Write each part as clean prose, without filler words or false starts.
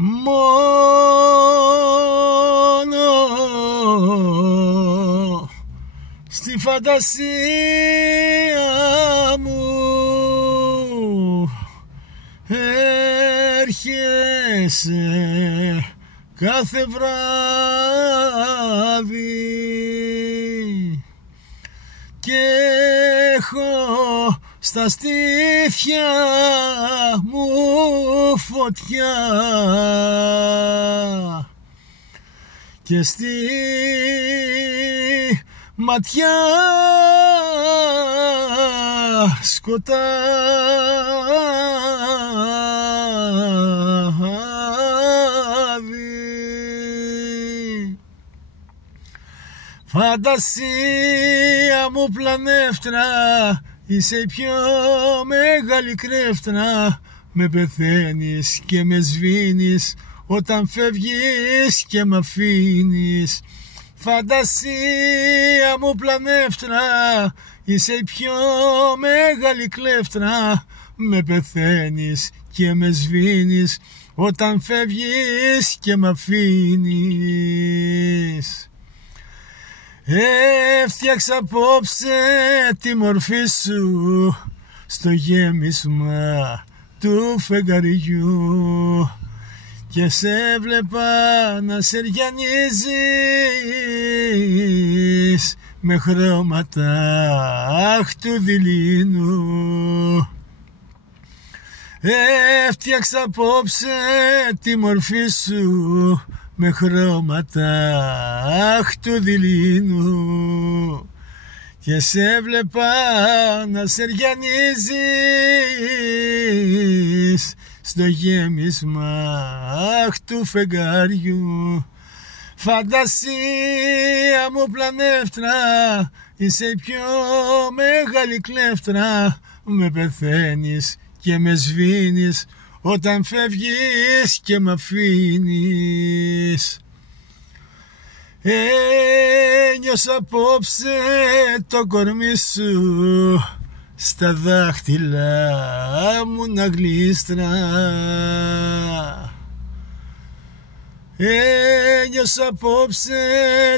μόνο στη φαντασία μου έρχεσαι κάθε βράδυ και έχω στα στήθια μου φωτιά και στη ματιά σκοτάδι. Φαντασία μου πλανεύτρα, είσαι η πιο μεγάλη κρέφτρα. Με πεθαίνεις και με σβήνεις όταν φεύγεις και μ' αφήνεις. Φαντασία μου πλανεύτρα, είσαι η πιο μεγάλη κλέφτρα. Με πεθαίνεις και με σβήνεις όταν φεύγεις και μ' αφήνεις. Έφτιαξα απόψε τη μορφή σου στο γέμισμα του φεγγαριού και σε βλέπα να σεριανίζεις με χρώματα του δειλίνου. Έφτιαξα απόψε τη μορφή σου με χρώματα του δειλίνου και σε βλέπα να σεριανίζεις στο γέμισμα του φεγγαριού. Φαντασία μου πλανεύτρα, είσαι η πιο μεγάλη κλέφτρα. Με πεθαίνεις και με σβήνεις όταν φεύγεις και μ' αφήνεις. Ένιωσα απόψε το κορμί σου στα δάχτυλα μου να γλίστρα. Ένιωσα απόψε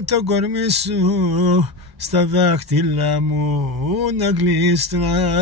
το κορμί σου στα δάχτυλα μου να γλίστρα.